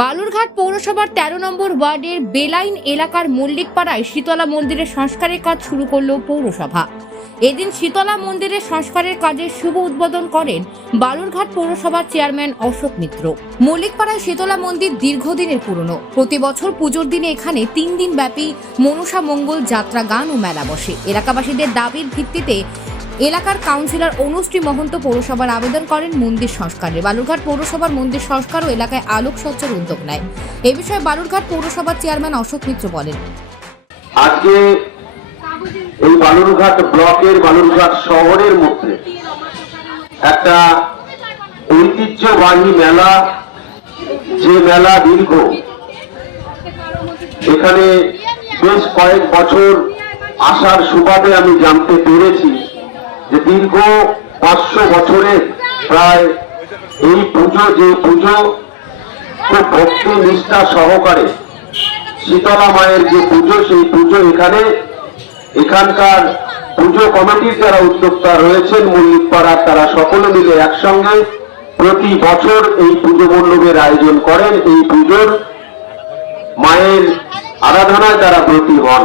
বালুরঘাট পৌরসভার তেরো নম্বর ওয়ার্ডের বেলাইন এলাকার মল্লিকপাড়ায় শীতলা মন্দিরের সংস্কারের কাজ শুরু করল পৌরসভা। এদিন শীতলা মন্দিরের সংস্কারের কাজের শুভ উদ্বোধন করেন বালুরঘাট পৌরসভার চেয়ারম্যান অশোক মিত্র। মল্লিকপাড়ায় শীতলা মন্দির দীর্ঘদিনের পুরনো। প্রতি বছর পুজোর দিনে এখানে তিন দিন ব্যাপী মনসা মঙ্গল যাত্রা গান ও মেলা বসে। এলাকাবাসীদের দাবির ভিত্তিতে এলাকার কাউন্সিলর অনুশ্রী মহন্ত পৌরসভার আবেদন করেন মন্দির সংস্কারে বালুরঘাট পৌরসভার মন্দির সংস্কার ও এলাকায় আলোক আলোকসজ্জার উদ্যোগ নেয়। এ বিষয়ে বালুরঘাট পৌরসভার চেয়ারম্যান অশোক মিত্র বলেন। আজকে এই বালুরঘাট ব্লকের বালুরঘাট শহরের মধ্যে একটা ঐতিহ্যবাহী মেলা, যে মেলা দীর্ঘ, এখানে বেশ কয়েক বছর আসার সুবাদে আমি জানতে পেরেছি। যে দীর্ঘ পাঁচশো বছরের প্রায় এই পুজো, যে পুজো খুব ভক্তি নিষ্ঠা সহকারে শীতলা মায়ের যে পুজো, সেই পুজো এখানে এখানকার পুজো কমিটির যারা উদ্যোক্তা রয়েছেন মল্লিকপাড়ার তারা সকলে মিলে একসঙ্গে প্রতি বছর এই পুজো মণ্ডপের আয়োজন করেন। এই পুজোর মায়ের আরাধনায় তারা ব্রতী হন।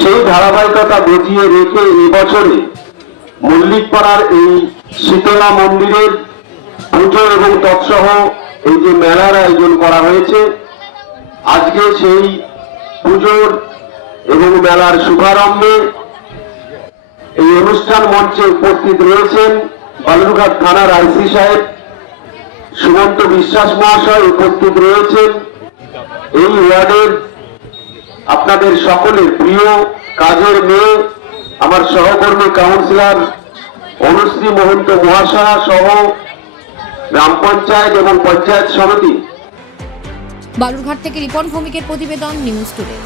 সেই ধারাবাহিকতা বুঝিয়ে রেখে এবছরে মল্লিকপাড়ার এই শীতলা মন্দিরের পুজো এবং তৎসহ এই যে মেলার আয়োজন করা হয়েছে, আজকে সেই পুজোর এবং মেলার শুভারম্ভে এই অনুষ্ঠান মঞ্চে উপস্থিত রয়েছেন বালুরঘাট থানার আইসি সাহেব, সুমন্ত বিশ্বাস মহাশয় উপস্থিত রয়েছেন। এই ওয়ার্ডের আপনাদের সকলের প্রিয় কাজের মেয়ে, আমার সহকর্মী কাউন্সিলর অনুশ্রী মহন্ত মহাশয়া সহ গ্রাম পঞ্চায়েত এবং পঞ্চায়েত সমিতি। বালুরঘাট থেকে রিপন ভৌমিকের প্রতিবেদন নিউজ টুডে।